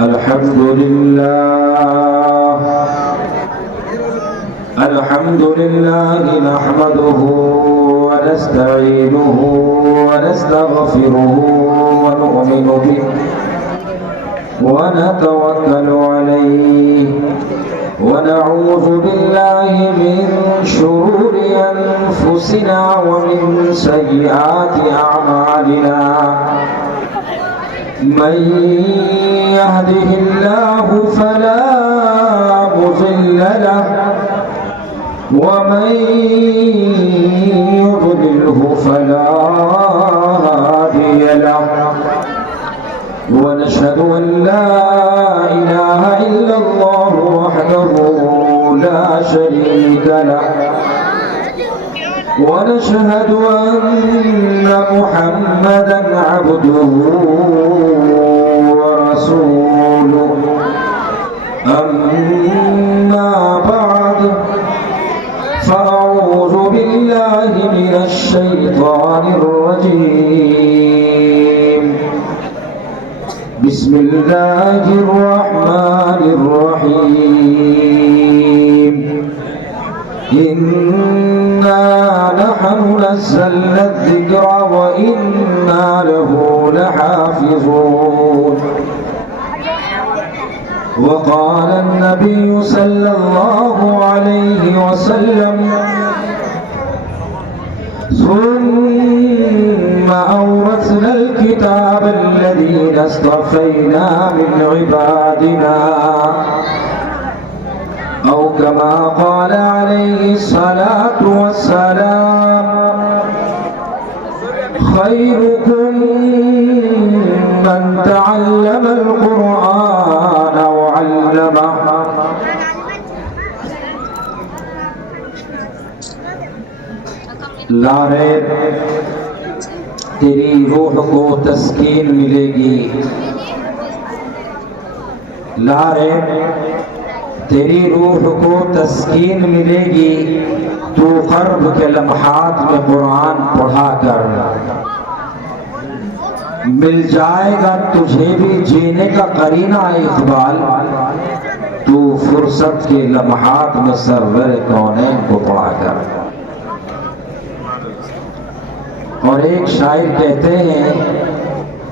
الحمد لله نحمده ونستعينه ونستغفره ونؤمن به ونتوكل عليه ونعوذ بالله من شرور أنفسنا ومن سيئات أعمالنا من يهده الله فلا مضل له ومن يضلله فلا هادي له ونشهد أن لا إله إلا الله وحده لا شريك له ونشهد أن محمدا عبده ورسوله أما بعد فأعوذ بالله من الشيطان الرجيم بسم الله الرحمن الرحيم إنا نحن نزلنا الذكر وإنا له لحافظون وقال النبي صلى الله عليه وسلم ثم أورثنا الكتاب الذين اصطفينا من عبادنا أو كما قال عليه الصلاة والسلام خيركم من تعلم القرآن وعلمه لارے تیری روح کو تسکین ملے گی، لارے تیری روح کو تسکین ملے گی تو قرب کے لمحات میں قرآن پڑھا کر، مل جائے گا تجھے بھی جینے کا قرینہ اقبال تو فرصت کے لمحات میں سرور کونین کو پڑھا کر۔ اور ایک شاعر کہتے ہیں،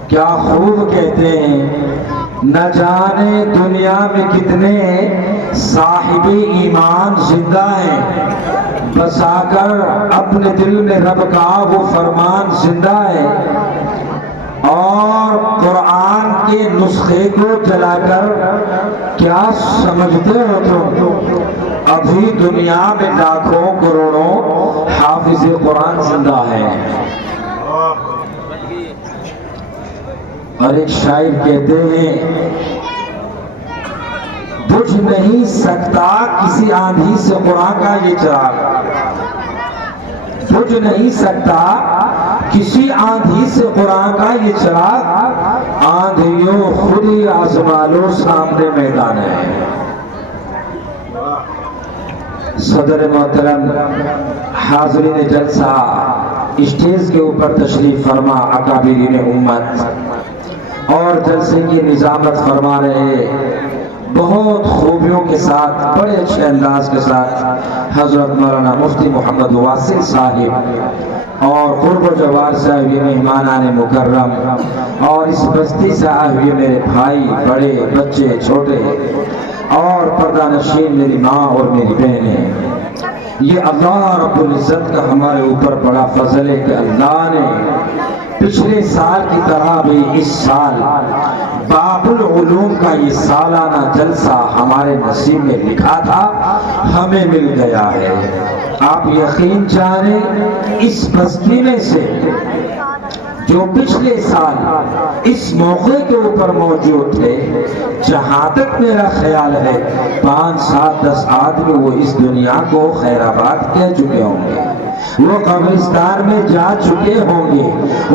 کیا خوب کہتے ہیں، نہ جانے دنیا میں کتنے صاحب ایمان زندہ ہیں، بسا کر اپنے دل میں رب کا وہ فرمان زندہ ہے، اور قرآن کے نسخے کو جلا کر کیا سمجھتے ہو تم، ابھی دنیا میں لاکھوں کروڑوں حافظ قرآن زندہ ہیں۔ اور ایک شاعر کہتے ہیں، بجھ نہیں سکتا کسی آندھی سے قرآن کا یہ چراغ، بجھ نہیں سکتا کسی آندھی سے قرآن کا یہ چراغ، آندھیوں خود ہی آزما لو سامنے میدان ہے۔ صدر محترم، حاضرین جلسہ، اسٹیج کے اوپر تشریف فرما اکابرین امت اور جلسے کی نظامت فرما رہے بہت خوبیوں کے ساتھ، بڑے اچھے انداز کے ساتھ حضرت مولانا مفتی محمد واصل صاحب اور قرب و جوار سے آئے ہوئے مہمانان مکرم اور اس بستی سے آئے ہوئے میرے بھائی، بڑے بچے، چھوٹے اور پردہ نشین میری ماں اور میری بہنیں، یہ اللہ رب العزت کا ہمارے اوپر بڑا فضل ہے کہ اللہ نے پچھلے سال کی طرح بھی اس سال باب العلوم کا یہ سالانہ جلسہ ہمارے نصیب میں لکھا تھا، ہمیں مل گیا ہے۔ آپ یقین جانیں اس بستی میں سے جو پچھلے سال اس موقع کے اوپر موجود تھے، جہاں تک میرا خیال ہے 5، 7، 10 آدمی وہ اس دنیا کو خیر آباد کہہ چکے ہوں گے، وہ قبرستان میں جا چکے ہوں گے،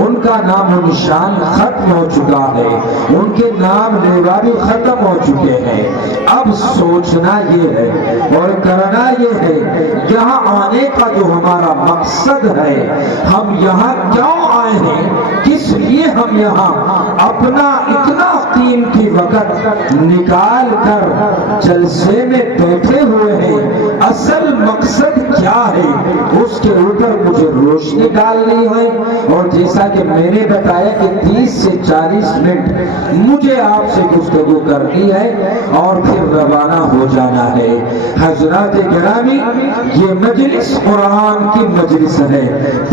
ان کا نام و نشان ختم ہو چکا ہے، ان کے نام لیوا بھی ختم ہو چکے ہیں۔ اب سوچنا یہ ہے اور کرنا یہ ہے، یہاں آنے کا جو ہمارا مقصد ہے، ہم یہاں کیوں آئے ہیں، کس لیے ہم یہاں اپنا اتنا قیمتی وقت نکال کر جلسے میں بیٹھے ہوئے ہیں، اصل مقصد کیا ہے اس کے اوپر مجھے روشنی ڈالنی ہے، اور جیسا کہ میں نے بتایا کہ 30 سے 40 منٹ مجھے آپ سے گفتگو کرنی ہے اور پھر روانہ ہو جانا ہے۔ حضرات گرامی، یہ مجلس قرآن کی مجلس ہے۔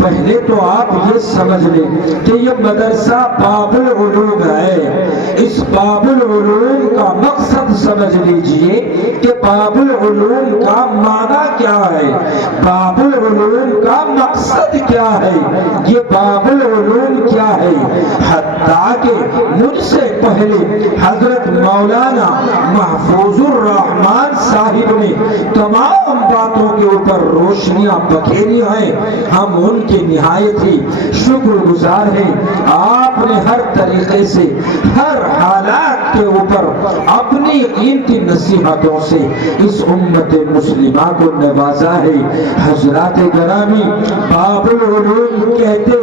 پہلے تو آپ یہ سمجھ لیں کہ یہ مدرسہ باب العلوم ہے۔ اس باب العلوم کا مقصد سمجھ لیجئے کہ باب العلوم کا معنی کیا ہے، باب العلوم کا مقصد کیا ہے، یہ باب العلوم کیا ہے۔ حتیٰ کہ مجھ سے پہلے حضرت مولانا محفوظ الرحمان صاحب نے تمام باتوں کے اوپر روشنیاں بکھیری ہیں، ہم ان کے نہایت ہی شکر گزار ہیں۔ آپ نے ہر طریقے سے ہر حالات کے اوپر اپنی قیمتی نصیحتوں سے اس امت مسلمہ کو نوازا ہے۔ حضرات گرامی، باب العلوم کہتے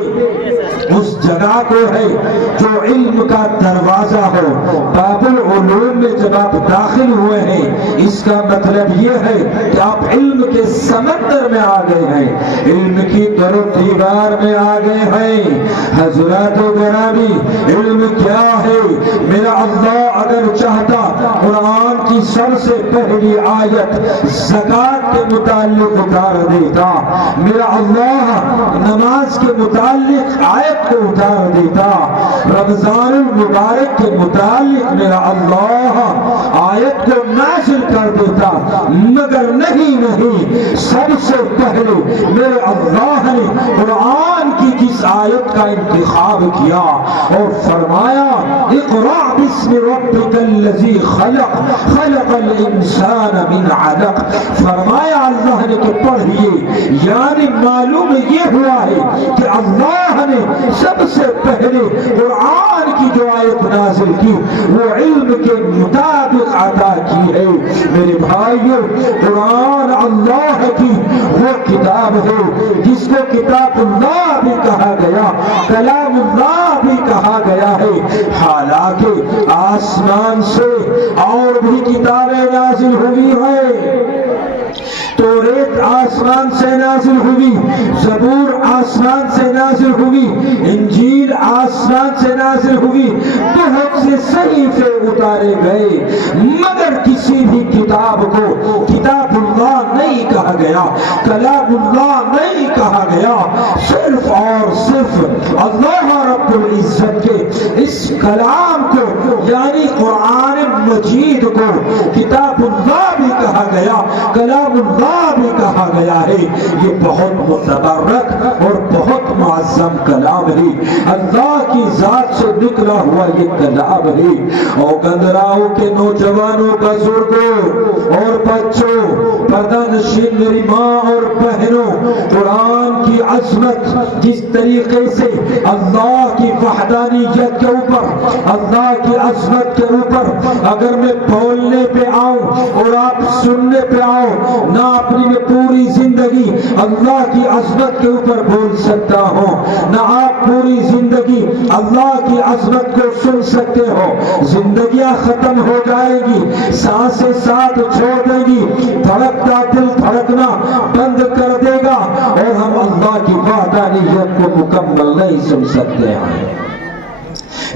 اس جگہ کو ہے جو علم کا دروازہ ہو۔ باب العلوم میں جب آپ داخل ہوئے ہیں، اس کا مطلب یہ ہے کہ آپ علم کے سمندر میں آ گئے ہیں، علم کی در و دیوار میں آ گئے ہیں۔ حضرات گرامی، علم کیا ہے؟ میرا اللہ اگر چاہتا قرآن کی سب سے پہلی آیت زکوٰۃ کے متعلق اتار دیتا، میرا اللہ نماز کے متعلق آیت کو اتار دیتا، رمضان المبارک کے متعلق میرا اللہ آیت کو نازل کر دیتا، مگر نہیں، سب سے پہلے میرے اللہ نے قرآن کی جس آیت کا انتخاب کیا اور فرمایا اقرأ باسم ربک الذی خلق خلق الانسان من علق، فرمایا اللہ نے کہ پڑھیے، یعنی معلوم یہ ہوا ہے کہ اللہ نے سب سے پہلے قرآن کی جو آیت نازل کی وہ علم کے مطابق عطا کی ہے۔ میرے بھائیو، قرآن اللہ کی وہ کتاب ہے جس کو کتاب اللہ بھی کہا گیا، کلام اللہ بھی کہا گیا ہے۔ حالانکہ آسمان سے اور بھی کتابیں نازل ہوئی ہیں، توریت آسمان سے نازل ہوئی، زبور آسمان سے نازل ہوئی، انجیل آسمان سے نازل ہوئی، بہت سے صحیفے اتارے گئے، مگر کسی بھی کتاب کو کتاب اللہ نہیں کہا گیا، کلام اللہ نہیں کہا گیا۔ صرف اور صرف اللہ رب العزت کے اس کلام کو یعنی قرآن مجید کو کتاب اللہ بھی کہا گیا، کلام اللہ بھی کہا گیا ہے۔ یہ بہت متبرک اور بہت معظم کلام ہے، اللہ کی ذات سے نکلا ہوا یہ کلام ہے۔ اور گندراؤ کے نوجوانوں، بزرگوں اور بچوں، پردہ نشین میری ماں اور بہنوں، قرآن کی عظمت جس طریقے سے اللہ کی وحدانیت کے اوپر، اللہ کی عظمت کے اوپر اگر میں بولنے پہ آؤں اور آپ سننے پہ آؤ، نہ اپنی میں پوری زندگی اللہ کی عظمت کے اوپر بول سکتا ہوں، نہ آپ پوری زندگی اللہ کی عظمت کو سن سکتے ہو۔ زندگیاں ختم ہو جائے گی، سانسیں ساتھ چھوڑ دیں گی، دھڑکتا دل دھڑکنا بند کر دے گا، اور ہم اللہ کی وحدانیت کو مکمل نہیں سن سکتے ہیں۔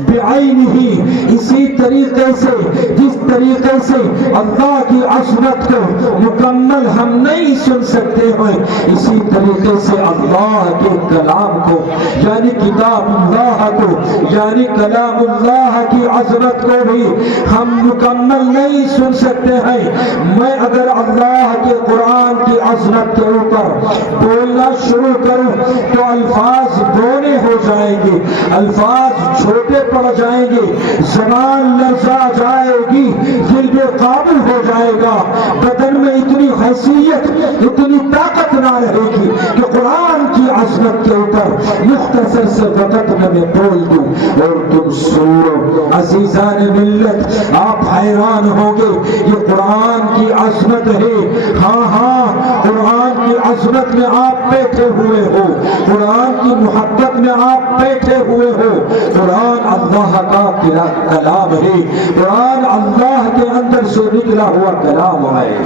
بعینہ، اسی طریقے سے جس طریقے سے اللہ کی عظمت کو مکمل ہم نہیں سن سکتے ہیں، اسی طریقے سے اللہ کے کلام کو یعنی کتاب اللہ کو یعنی کلام اللہ کی عظمت کو بھی ہم مکمل نہیں سن سکتے ہیں۔ میں اگر اللہ کے قرآن کی عظمت کے اوپر بولنا شروع کروں تو الفاظ بونے ہو جائیں گے، الفاظ چھوٹے پڑ جائیں گے، زبان لرزا جائے گی، دل بے قابو ہو جائے گا، بدن میں اتنی حیثیت، اتنی طاقت نہ رہے گی کہ قرآن کی عظمت کے اوپر مختصر سے وقت میں بول دوں اور تم سنو۔ عزیزان ملت، آپ حیران ہوں گے، یہ قرآن کی عظمت ہے۔ ہاں قرآن کی عظمت عظمت میں آپ بیٹھے ہوئے ہو، قرآن کی محبت میں آپ بیٹھے ہوئے ہو۔ قرآن اللہ کا کلام ہے، قرآن اللہ کے اندر سے نکلا ہوا کلام ہے،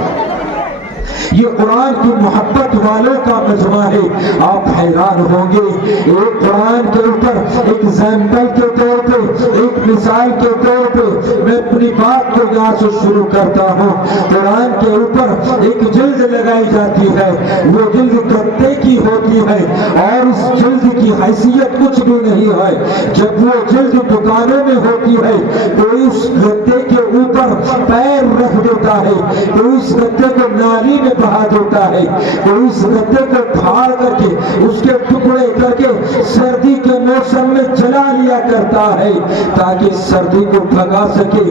یہ قرآن کی محبت والوں کا مجمع ہے۔ آپ حیران ہوں گے، ایک قرآن کے اوپر ایگزامپل کے طور پہ، ایک مثال کے طور پہ میں اپنی بات کو یہاں سے شروع کرتا ہوں۔ قرآن کے اوپر ایک جلد لگائی جاتی ہے، وہ جلد گتے کی ہوتی ہے اور اس جلد کی حیثیت کچھ بھی نہیں ہے۔ جب وہ جلد دکانوں میں ہوتی ہے تو اس گتے کے اوپر پیر رکھ دیتا ہے، تو اس گتے کو نالی میں بہا دیتا ہے، کوئی اس گتے کو پھاڑ کر کے اس کے ٹکڑے کر کے سردی کے موسم میں جلا لیا کرتا ہے تاکہ سردی کو بھگا سکے۔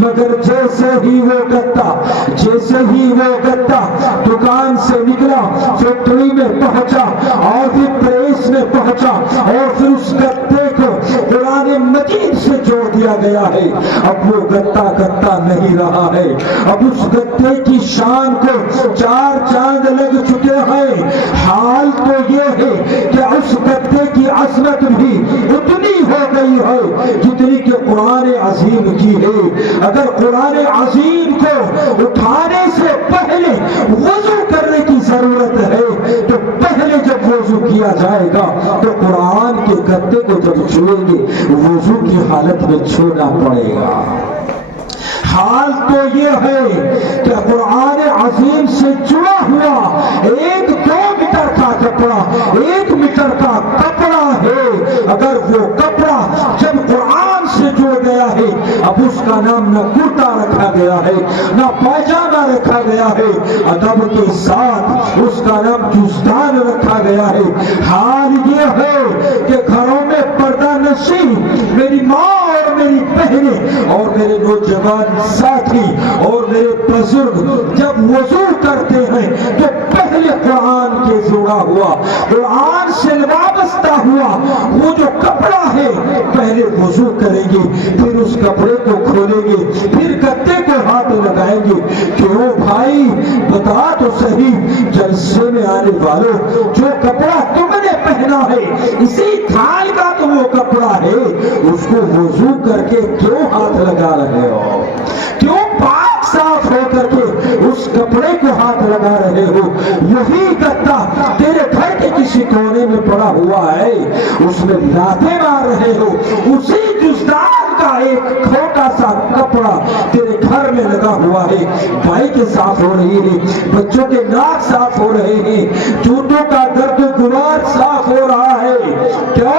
مگر جیسے ہی وہ گتا دکان سے نکلا، فیکٹری میں پہنچا اور پھر پریس میں پہنچا اور پھر اس گتے کو قرآن مجید سے جوڑ دیا گیا ہے، اب وہ گتا نہیں رہا ہے، اب اس گتے کی شان کو 4 چاند لگ چکے ہیں۔ حال تو یہ ہے کہ اس گتے کی عظمت بھی اتنی ہو گئی ہے جتنی کہ قرآن عظیم کی ہے۔ اگر قرآن عظیم کو اٹھانے سے پہلے وضو کرنے کی ضرورت ہے تو پہلے جب وضو کیا جائے گا تو قرآن کے گتے کو جب چھوئیں گے وضو کی حالت میں چھونا پڑے گا۔ حال تو یہ ہے کہ قرآن عظیم سے جڑا ہوا 1-2 میٹر کا کپڑا، 1 میٹر کا کپڑا ہے، اگر وہ کپڑا جب قرآن سے جڑ گیا ہے، اب اس کا نام نہ کرتا رکھا گیا ہے نہ پائجامہ رکھا گیا ہے، ادب کے ساتھ اس کا نام جزدان رکھا گیا ہے۔ حال یہ ہے کہ گھروں میں پردہ نشی میری ماں اور میری بہنیں اور میرے نوجوان ساتھی اور میرے بزرگ جب وضو کرتے ہیں تو پہلے قرآن کے جوڑا ہوا، قرآن سے وابستہ ہوا وہ جو کپڑا ہے پہلے وضو کریں گے، پھر اس کپڑے کو کھولیں گے، پھر گتے کو ہاتھ لگائیں گے۔ کیوں بھائی بتا تو صحیح، جلسے میں آنے والوں جو کپڑا تم نے پہنا ہے اسی تھال کا تو وہ کپڑا ہے، اس کو وضو کر کے کیوں ہاتھ لگا رہے ہو؟ کیوں پاک صاف ہو کر کے اس کپڑے کو ہاتھ لگا رہے ہو؟ یہی گتا تیرے گھر کے کسی کونے میں پڑا ہوا ہے، اس میں لاتیں مار رہے ہو، اسی جزدان کا ایک چھوٹا سا کپڑا تیرے گھر میں لگا ہوا ہے، بائکیں صاف ہو رہی ہیں، بچوں کے ناک صاف ہو رہے ہیں، جوتوں کا گرد و غبار صاف ہو رہا ہے۔ کیوں؟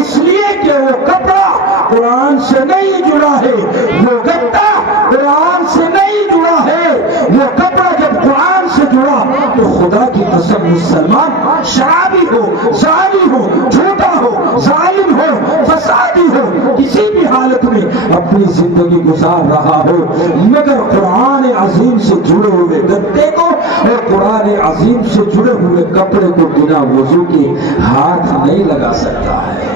اس لیے کہ وہ کپڑا قرآن سے نہیں جڑا ہے، وہ گتا قرآن سے نہیں جڑا ہے۔ وہ کپڑا جب قرآن سے جڑا تو خدا کی قسم مسلمان شرابی ہو، زانی ہو، جھوٹا ہو، ظالم ہو، فسادی ہو، کسی بھی حالت میں اپنی زندگی گزار رہا ہو، مگر قرآن عظیم سے جڑے ہوئے گتے کو اور قرآن عظیم سے جڑے ہوئے کپڑے کو بنا وضو کے ہاتھ نہیں لگا سکتا ہے۔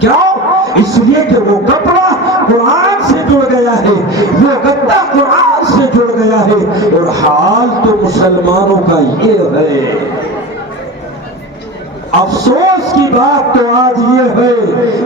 کیوں؟ اس لیے کہ وہ کپڑا قرآن سے جڑ گیا ہے، وہ گتا قرآن سے جڑ گیا ہے۔ اور حال تو مسلمانوں کا یہ ہے، افسوس کی بات تو آج یہ ہے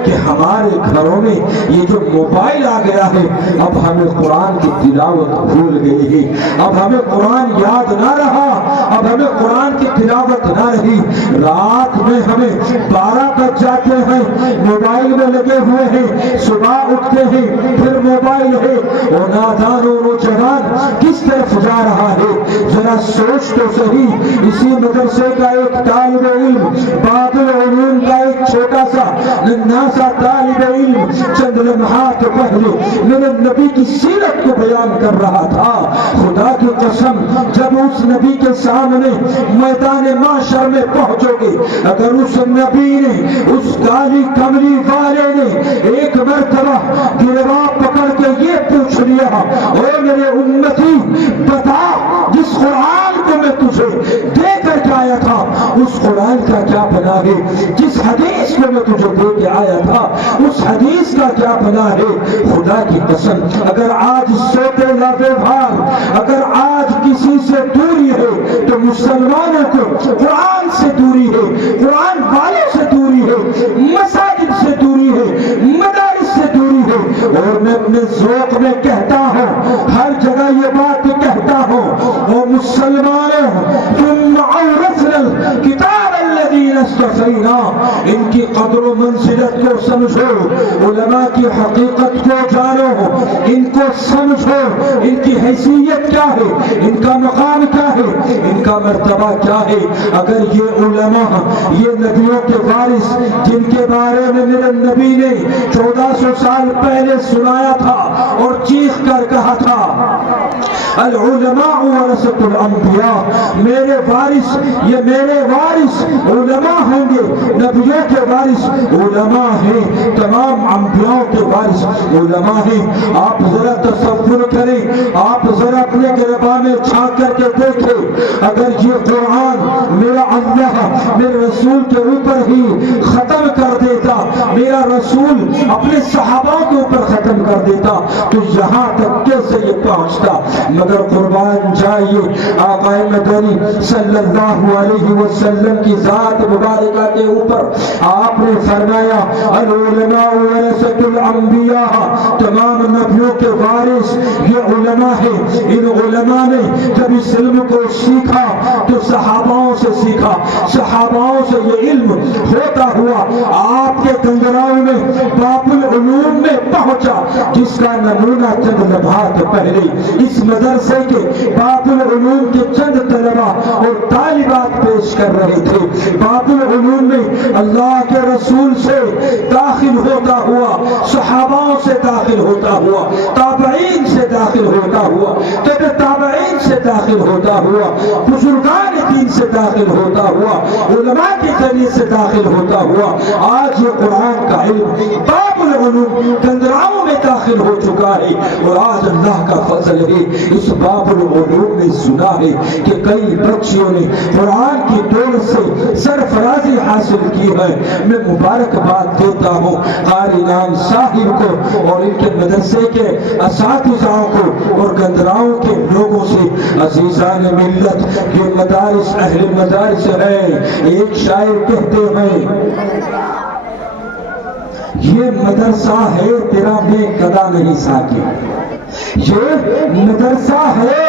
کہ ہمارے گھروں میں یہ جو موبائل آ گیا ہے، اب ہمیں قرآن کی تلاوت بھول گئی ہے، اب ہمیں قرآن یاد نہ رہا، اب ہمیں قرآن کی تلاوت نہ رہی۔ رات میں ہمیں 12 بج جاتے ہیں، موبائل میں لگے ہوئے ہیں، صبح اٹھتے ہیں پھر موبائل ہے، اور نادان و نوجوان کس طرف جا رہا ہے ذرا سوچ تو صحیح۔ اسی مدرسے کا ایک طالب علم، باب العلوم کا ایک چھوٹا سا ننھا سا طالب علم چند لمحات پہلے میرے نبی کی سیرت کو بیان کر رہا تھا۔ خدا کی قسم جب اس نبی کے سامنے میدان معاشر میں پہنچو گے، اگر اس نبی نے، اس کالی کملی والے نے ایک مرتبہ گروا پکڑ کے یہ پوچھ لیا، اے میرے امتی بتا جس قرآن کو میں تجھے دے کر کے آیا تھا اس قرآن کا کیا بنا ہے، جس حدیث کو میں تجھے دے کے آیا تھا اس حدیث کا کیا بنا ہے، خدا کی قسم اگر آج سوتے لاتے بھار، اگر آج کسی سے دوری ہے تو مسلمانوں کو قرآن سے دوری ہے، قرآن والوں سے دوری ہے، مساجد سے دوری ہے، مدارس سے دوری ہے۔ اور میں اپنے ذوق میں کہتا ہوں، ہر جگہ یہ بات کہتا ہوں، اور مسلمانوں ثم اورثنا الکتاب الذین اصطفینا، ان کی قدر و منزلت کو سمجھو، علماء کی حقیقت کو جانو، ان کو سمجھو، ان کی حیثیت کیا ہے، ان کا مقام کیا ہے، ان کا مرتبہ کیا ہے۔ اگر یہ علماء، یہ نبیوں کے وارث جن کے بارے میں میرے نبی نے 1400 سال پہلے سنایا تھا اور چیخ کر کہا تھا العلماء ورثۃ الانبیاء، میرے وارث، یہ میرے وارث علماء ہوں گے، نبیوں کے وارث علماء ہیں، تمام انبیاء کے وارث علماء ہیں۔ آپ ذرا تصور کریں، آپ ذرا اپنے گربا میں جھانک کر کے دیکھیں، اگر یہ قرآن میرا اللہ میرے رسول کے اوپر ہی ختم کر دیتا، میرا رسول اپنے صحابہ کے اوپر ختم کر دیتا تو یہاں تک کیسے یہ پہنچتا؟ مگر قربان جائیے آقا مدنی صلی اللہ علیہ وسلم کی ذات مبارکہ کے اوپر آپ نے فرمایا العلماء ورثۃ الانبیاء، تمام نبیوں کے وارث یہ علماء ہیں۔ ان علماء نے جب اس علم کو سیکھا تو صحاباؤں سے سیکھا، صحاباؤں سے یہ علم ہوتا ہوا آپ کے گنگراؤں میں باب العلوم میں پہنچا، جس کا نمونہ چند لمحات پہلے اس مدرسے کے باب العلوم کے چند طلبہ اور طالبات پیش کر رہے تھے۔ باب العلوم میں اللہ کے رسول سے داخل ہوتا ہوا، صحاباؤں سے داخل ہوتا ہوا، تابعین سے داخل ہوتا ہوا، تبع تابعین سے داخل ہوتا ہوا، بزرگان دین سے داخل ہوتا ہوا، علماء کے ذریعے سے داخل ہوتا ہوا، آج یہ قرآن کا علم باب العلوم گنگراؤں میں داخل ہو چکا ہے۔ اور آج اللہ کا فضل ہے، اس باب العلوم نے سنا ہے کہ کئی بچیوں نے قرآن کی دولت سے سرفرازی حاصل کی ہے۔ میں مبارکباد دیتا ہوں قاری نام صاحب کو اور ان کے مدرسے کے اساتذاؤں کو اور گندراؤں کے لوگوں سے۔ عزیزان ملت، یہ مدارس اہل مدارس ہے۔ ایک شاعر کہتے ہیں یہ مدرسہ ہے تیرا میں کدا نہیں ساکی، یہ مدرسہ ہے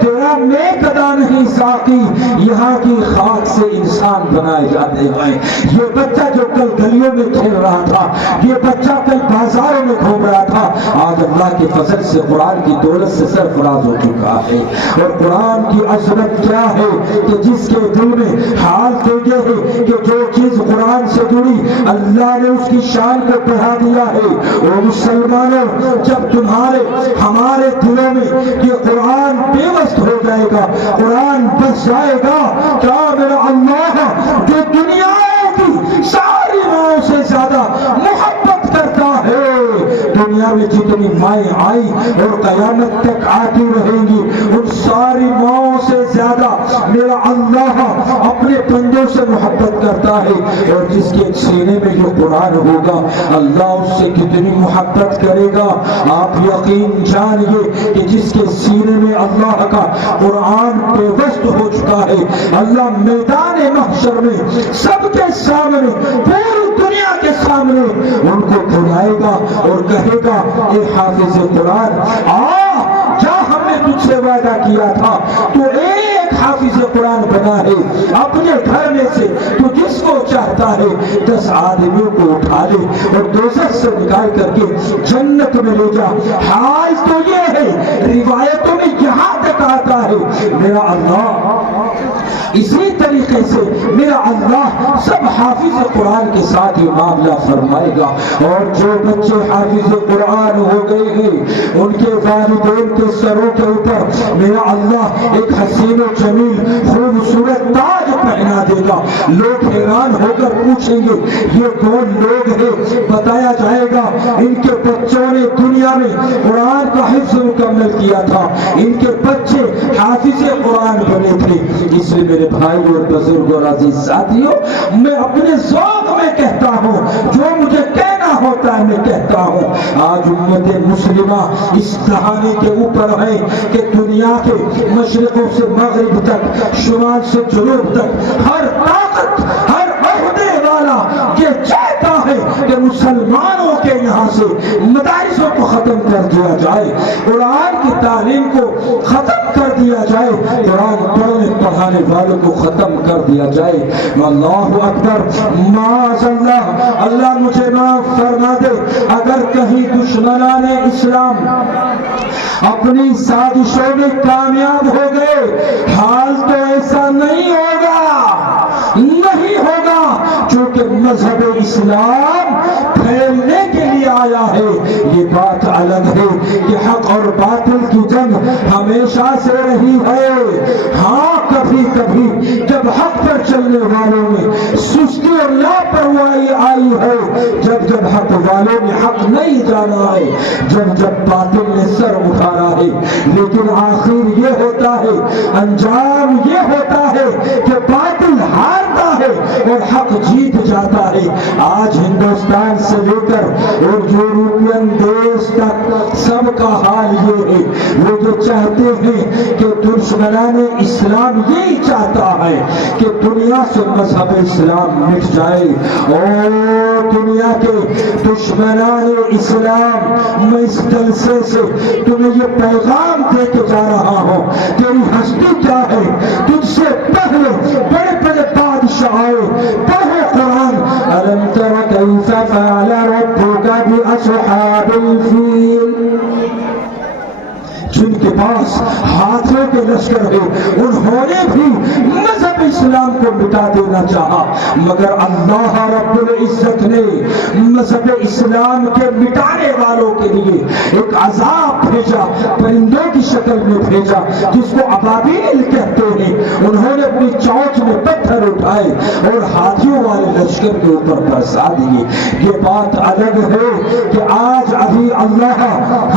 تیرا میں کدا نہیں ساقی، یہاں کی خاک سے انسان بنائے جاتے ہیں۔ یہ بچہ جو کل گلیوں میں کھیل رہا تھا، یہ بچہ کل بازاروں میں گھوم رہا تھا، آج اللہ کے فضل سے قرآن کی دولت سے سرفراز ہو چکا ہے۔ اور قرآن کی عظمت کیا ہے کہ جس کے دل میں حال تو یہ ہے کہ جو چیز قرآن سے جڑی اللہ نے اس کی شان کو بڑھا دیا ہے۔ اور مسلمانوں، جب تمہارے ہمارے دلوں میں یہ قرآن بے وست ہو جائے گا، قرآن بس جائے گا، کیا میرا اللہ جو دنیا کی ساری ماؤں سے زیادہ محبت کرتا ہے، دنیا میں جتنی مائیں آئی اور قیامت تک آتی رہیں گی، ان ساری ماؤں سے زیادہ میرا اللہ اپنے بندوں سے محبت کرتا ہے۔ اور جس کے سینے میں یہ قرآن ہوگا، اللہ اس سے کتنی محبت کرے گا آپ یقین جانیے کہ جس کے سینے میں اللہ کا قرآن بے وست ہو چکا ہے، اللہ میدان محشر میں سب کے سامنے، پوری دنیا کے سامنے ان کو بلائے گا اور کہے گا اے حافظ قرآن جا، ہم نے تجھ سے وعدہ کیا تھا، تو ایک حافظ قرآن بنا ہے، اپنے گھر میں سے تو جس کو چاہتا ہے 10 آدمیوں کو اٹھا لے اور دوزخ سے نکال کر کے جنت میں لے جا۔ حال تو یہ ہے، روایتوں میں یہاں تک آتا ہے میرا اللہ اسی طریقے سے میرا اللہ سب حافظ قرآن کے ساتھ یہ معاملہ فرمائے گا۔ اور جو بچے حافظ قرآن ہو گئے ہیں ان کے والدین کے سروں کے اوپر میرا اللہ ایک حسین و جمیل خوبصورت تاج پہنا دے گا۔ لوگ حیران ہو کر پوچھیں گے یہ کون لوگ ہیں؟ بتایا جائے گا ان کے بچوں نے دنیا میں قرآن کا حفظ مکمل کیا تھا، ان کے بچے حافظ قرآن بنے تھے۔ اس لیے میرے بھائی اور بزرگ اور عزیز ساتھیوں، میں اپنے ذوق میں کہتا ہوں جو مجھے کہنا ہوتا ہے میں کہتا ہوں آج امت مسلمہ اس کہانی کے اوپر ہے کہ دنیا کے مشرقوں سے مغرب تک، شمال سے جنوب تک ہر طاقت، ہر عہدے والا یہ چاہتا ہے کہ مسلمانوں کے یہاں سے مدارسوں کو ختم کر دیا جائے، قرآن کی تعلیم کو ختم کر دیا جائے، قرآن پڑھنے پڑھانے والوں کو ختم کر دیا جائے۔ اللہ اکبر، معاذ اللہ، اللہ مجھے معاف فرما دے اگر کہیں دشمنان اسلام اپنی سازشوں میں کامیاب ہو گئے، حال تو ایسا نہیں ہوگا، نہیں ہوگا، چونکہ مذہب اسلام پھیلنے کے لیے آیا ہے۔ یہ بات الگ ہے کہ حق اور باطل کی جنگ ہمیشہ سے رہی ہے۔ ہاں کبھی کبھی جب حق پر چلنے والوں میں سستی اور لاپرواہی آئی ہے، جب جب حق والوں نے حق نہیں جانا ہے، جب جب باطل نے سر اٹھانا ہے، لیکن آخر یہ ہوتا ہے، انجام یہ ہوتا ہے کہ باطل ہارتا ہے اور حق جیت جاتا ہے۔ آج ہندوستان سے لے کر اور یورپین دیش تک سب کا حال یہ ہے، وہ جو چاہتے ہیں کہ دشمنان اسلام یہی چاہتا ہے کہ دنیا سے مذہب اسلام مٹ جائے۔ اور دنیا کے دشمنان اسلام، میں اس جلسے سے تمہیں یہ پیغام دے کے جا رہا ہوں، تیری ہستی کیا ہے؟ تجھ سے پہلے بڑے بڑے بادشاہ آئے، پڑھو قرآن، أَلَمْ تَرَ كَيْفَ فَعَلَ رَبُّكَ بِأَصْحَابِ الْفِيلِ، جن کے پاس ہاتھوں کے لشکر ہے انہوں نے بھی مذہب اسلام کو مٹا دینا چاہا، مگر اللہ رب العزت نے مذہب اسلام کے مٹانے والوں کے لیے ایک عذاب بھیجا، پرندوں کی شکل میں بھیجا جس کو ابابیل کہتے ہیں۔ انہوں نے اپنی چونچ میں پتھر اٹھائے اور ہاتھیوں والے لشکر کے اوپر برسا دیے۔ یہ بات الگ ہے کہ آج ابھی اللہ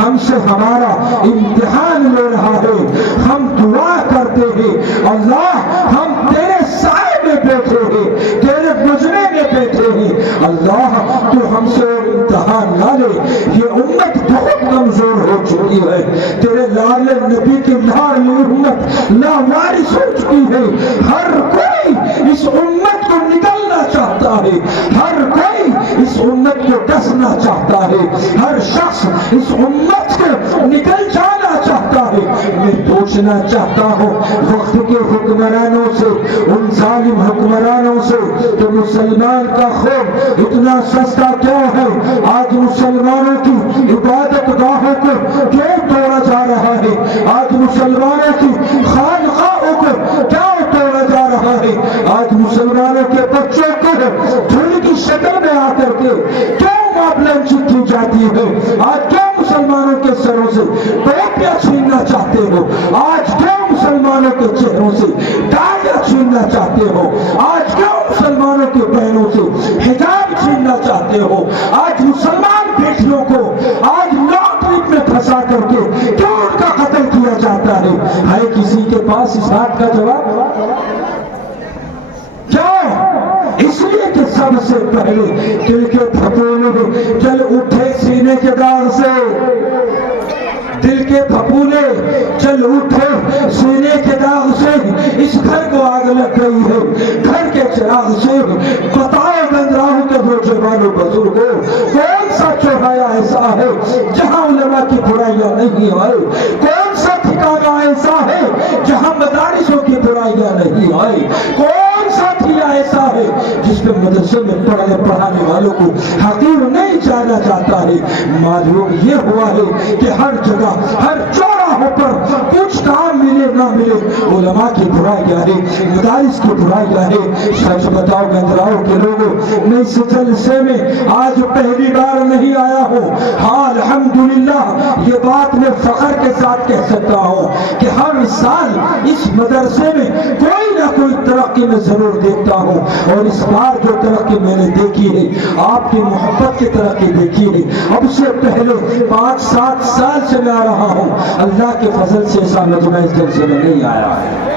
ہم سے ہمارا امتحان لے رہا ہے، ہم دعا کرتے ہیں اللہ ہم تیرے سائے میں بیٹھے ہیں، تیرے بجنے میں بیٹھے ہیں، اللہ تو ہم سے امتحان نہ لے۔ یہ امت بہت کمزور ہو چکی ہے، تیرے لال نبی کی لاڈلی امت لاوارث ہو چکی ہے۔ ہر کوئی اس امت کو نکلنا چاہتا ہے، ہر کوئی اس امت کو ڈسنا چاہتا ہے، ہر شخص اس امت سے نکل جانا چاہتا ہے۔ میں پوچھنا چاہتا ہوں وقت کے حکمرانوں سے، ان ظالم حکمرانوں سے کہ مسلمان کا خوف اتنا سستا کیوں ہے؟ آج مسلمانوں کی عبادت گاہوں کو کیوں توڑا جا رہا ہے؟ آج مسلمانوں کی خانقاہوں کو کیوں توڑا جا رہا ہے؟ آج مسلمانوں کے بچوں کو دھول کی شکل میں آ کر کے کیوں معاملات کی جاتی ہے؟ آج کیوں مسلمانوں کے سروں سے ٹوپیاں چھیننا چاہتے ہو؟ آج کیوں مسلمانوں کے چہروں سے داڑیاں چھیننا چاہتے ہو؟ آج کیوں مسلمانوں کے بہنوں سے حجاب چھیننا چاہتے ہو؟ آج مسلمان بیٹیوں کو آج لاٹری میں پھنسا کر کے کیوں ان کا قتل کیا جاتا ہے؟ ہے کسی کے پاس اس بات کا جواب؟ کیوں؟ اس لیے کہ سب سے پہلے دل کے پھپھوڑے جل اٹھے سینے کے داغ سے، دل کے پھپھوڑے جل اٹھے سینے کے داغ سے، اس گھر کو آگ لگ گئی ہے گھر کے چراغ سے۔ بتاؤ گنجراہوں کے نوجوانوں بزرگوں، کون سا چورایا ایسا ہے جہاں علماء کی برائیاں نہیں آئے؟ کون سا ٹھکانہ ایسا ہے جہاں مدارسوں کی برائیاں نہیں آئی؟ کون سا ٹھیلا ایسا ہے جس پہ مدرسے میں پڑھنے پڑھانے والوں کو حقیر نہیں جانا جاتا ہے؟ معلوم یہ ہوا ہے کہ ہر جگہ ہر چوراہوں پر کچھ کام ملے نہ ملے علماء کی برائیاں ہے، مدارس کی برائیاں ہے۔ سچ بتاؤ گنجراہوں کے لوگوں، میں اس جلسے میں آج پہلی بار نہیں آیا ہوں، ہاں الحمدللہ یہ بات میں فخر کے ساتھ کہہ سکتا ہوں کہ ہر سال اس مدرسے میں کوئی نہ کوئی ترقی میں ضرور دیکھتا ہوں، اور اس بار جو ترقی میں نے دیکھی ہے آپ کی محبت کی ترقی دیکھی ہے۔ اب سے پہلے 5-7 سال سے میں آ رہا ہوں، اللہ کے فضل سے ایسا مجمع اس جلسے میں نہیں آیا ہے۔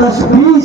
10-20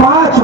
5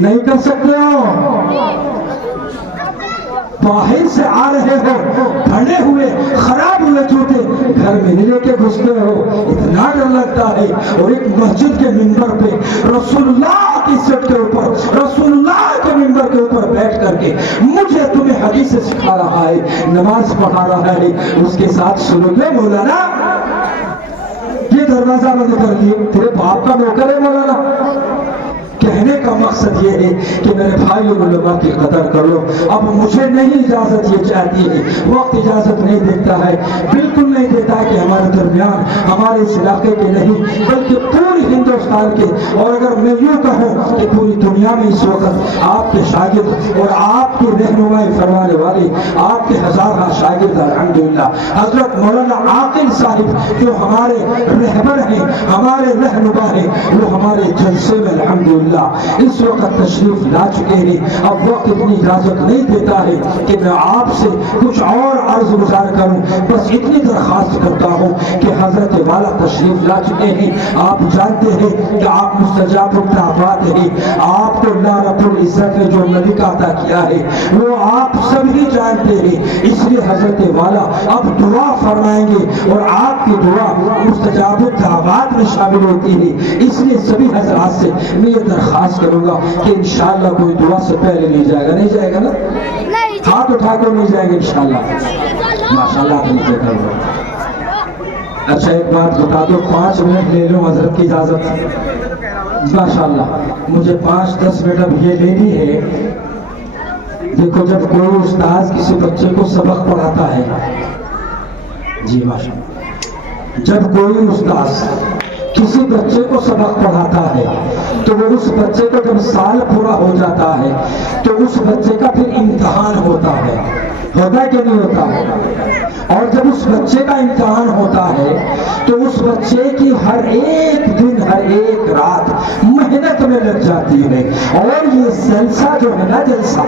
نہیں کر سکتے ہو؟ باہر سے آ رہے ہو بھنے ہوئے خراب ہوئے جوتے گھر میں نہیں لے کے گھستے ہو، اتنا ڈر لگتا ہے. اور ایک مسجد کے منبر پہ رسول اللہ کی سٹ کے اوپر، رسول اللہ کے منبر کے اوپر بیٹھ کر کے مجھے تمہیں حدیث سکھا رہا ہے، نماز پڑھا رہا ہے، اس کے ساتھ سنو گے مولانا یہ دروازہ بند کر لیے، تیرے باپ کا نوکر ہے مولانا. کہنے کا مقصد یہ ہے کہ میرے بھائی اور علماء کی قدر کر لو. اب مجھے نہیں اجازت یہ چاہتی ہے، وقت اجازت نہیں دیتا ہے، بالکل نہیں دیتا ہے کہ ہمارے درمیان ہمارے اس علاقے کے نہیں بلکہ پوری ہندوستان کے، اور اگر میں یوں کہوں کہ پوری دنیا میں اس وقت آپ کے شاگرد اور آپ کی رہنمائی فرمانے والے آپ کے ہزارہ شاگرد الحمدللہ حضرت مولانا عاقل صاحب جو ہمارے رہبر ہیں، ہمارے رہنما ہیں، وہ ہمارے جلسے میں الحمدللہ اس وقت تشریف لا چکے ہیں. اب وقت اتنی اجازت نہیں دیتا ہے کہ میں آپ سے کچھ اور عرض گزار کروں، بس اتنی درخواست کرتا ہوں کہ حضرت والا تشریف لا چکے ہیں. آپ جانتے ہیں کہ آپ مستجاب الدعوات ہیں، آپ کو اللہ رب العزت نے جو نبی کا عطا کیا ہے وہ آپ سبھی جانتے ہیں. اس لیے حضرت والا اب دعا فرمائیں گے اور آپ کی دعا مستجاب الدعوات میں شامل ہوتی ہے. اس لیے سبھی حضرات سے میں یہ درخواست کروں گا کہ انشاءاللہ کوئی دعا سے پہلے نہیں جائے گا. نہیں جائے گا نا؟ ہاتھ اٹھا کر نہیں جائیں گے انشاءاللہ. ماشاءاللہ آپ نیچے کر لو. اچھا ایک بات بتا دو، 5 منٹ لے لو حضرت کی اجازت. ماشاءاللہ مجھے 5-10 منٹ اب یہ لینی ہے. دیکھو جب کوئی استاذ کسی بچے کو سبق پڑھاتا ہے، جی ماشاءاللہ، جب کوئی استاذ کسی بچے کو سبق پڑھاتا ہے تو وہ اس بچے کو جب سال پورا ہو جاتا ہے تو اس بچے کا پھر امتحان ہوتا ہے. ہوتا ہے کہ نہیں ہوتا؟ اور جب اس بچے کا امتحان ہوتا ہے تو اس بچے کی ہر ایک دن، ہر ایک رات محنت میں لگ جاتی ہے. اور یہ جلسہ جو ہے نا، جلسہ،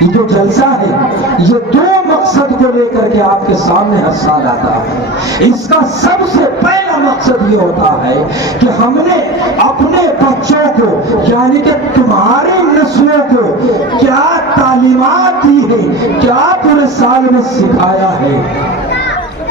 یہ جو جلسہ ہے یہ 2 مقصد کو لے کر کے آپ کے سامنے ہر سال آتا ہے. اس کا سب سے پہلا مقصد یہ ہوتا ہے کہ ہم نے اپنے بچوں کو یعنی کہ تمہاری نسلوں کو کیا تعلیمات دی ہے، کیا پورے سال میں سکھایا ہے،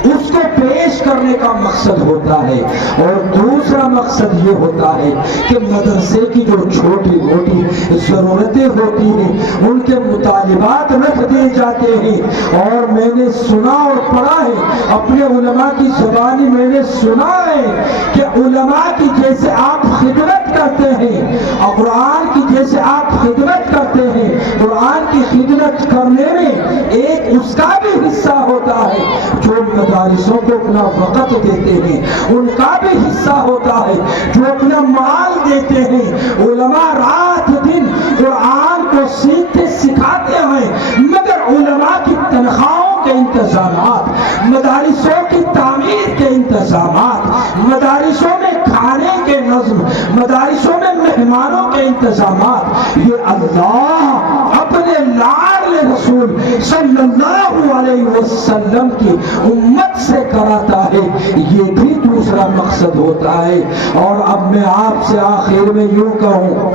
اس کو پیش کرنے کا مقصد ہوتا ہے. اور دوسرا مقصد یہ ہوتا ہے کہ مدرسے کی جو چھوٹی موٹی ضرورتیں ہوتی ہیں ان کے مطالبات رکھ دیے جاتے ہیں. اور میں نے سنا اور پڑھا ہے، اپنے علماء کی زبانی میں نے سنا ہے کہ علماء کی جیسے آپ خدمت کرتے ہیں، قرآن کی جیسے آپ خدمت کرتے ہیں، قرآن کی خدمت کرنے میں ایک اس کا بھی حصہ ہوتا ہے جو مدارسوں کو اپنا وقت دیتے ہیں، ان کا بھی حصہ ہوتا ہے جو اپنا مال دیتے ہیں. علماء رات دن قرآن کو سیکھتے سکھاتے ہیں، مگر علماء کی تنخواہوں کے انتظامات، مدارسوں کی تعمیر کے انتظامات، مدارسوں میں کھانے کے نظم، مدارسوں میں مہمانوں کے انتظامات یہ اللہ اپنے لاڈلے رسول صلی اللہ علیہ وسلم کی امت سے کراتا ہے. یہ بھی دوسرا مقصد ہوتا ہے. اور اب میں آپ سے آخر میں یوں کہوں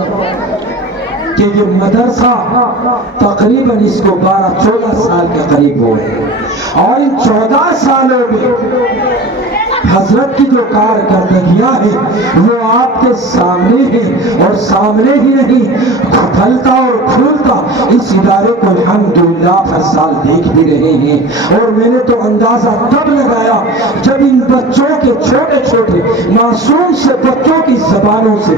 کہ یہ مدرسہ تقریباً اس کو 12-14 سال کے قریب ہوئے، اور ان 14 سالوں میں حضرت کی جو کارکردگیاں ہیں وہ آپ کے سامنے ہیں. اور سامنے ہی نہیں، پھلتا اور پھولتا اس ادارے کو الحمدللہ ہر سال دیکھ بھی رہے ہیں. اور میں نے تو اندازہ تب لگایا جب ان بچوں کے چھوٹے چھوٹے معصوم سے بچوں کی زبانوں سے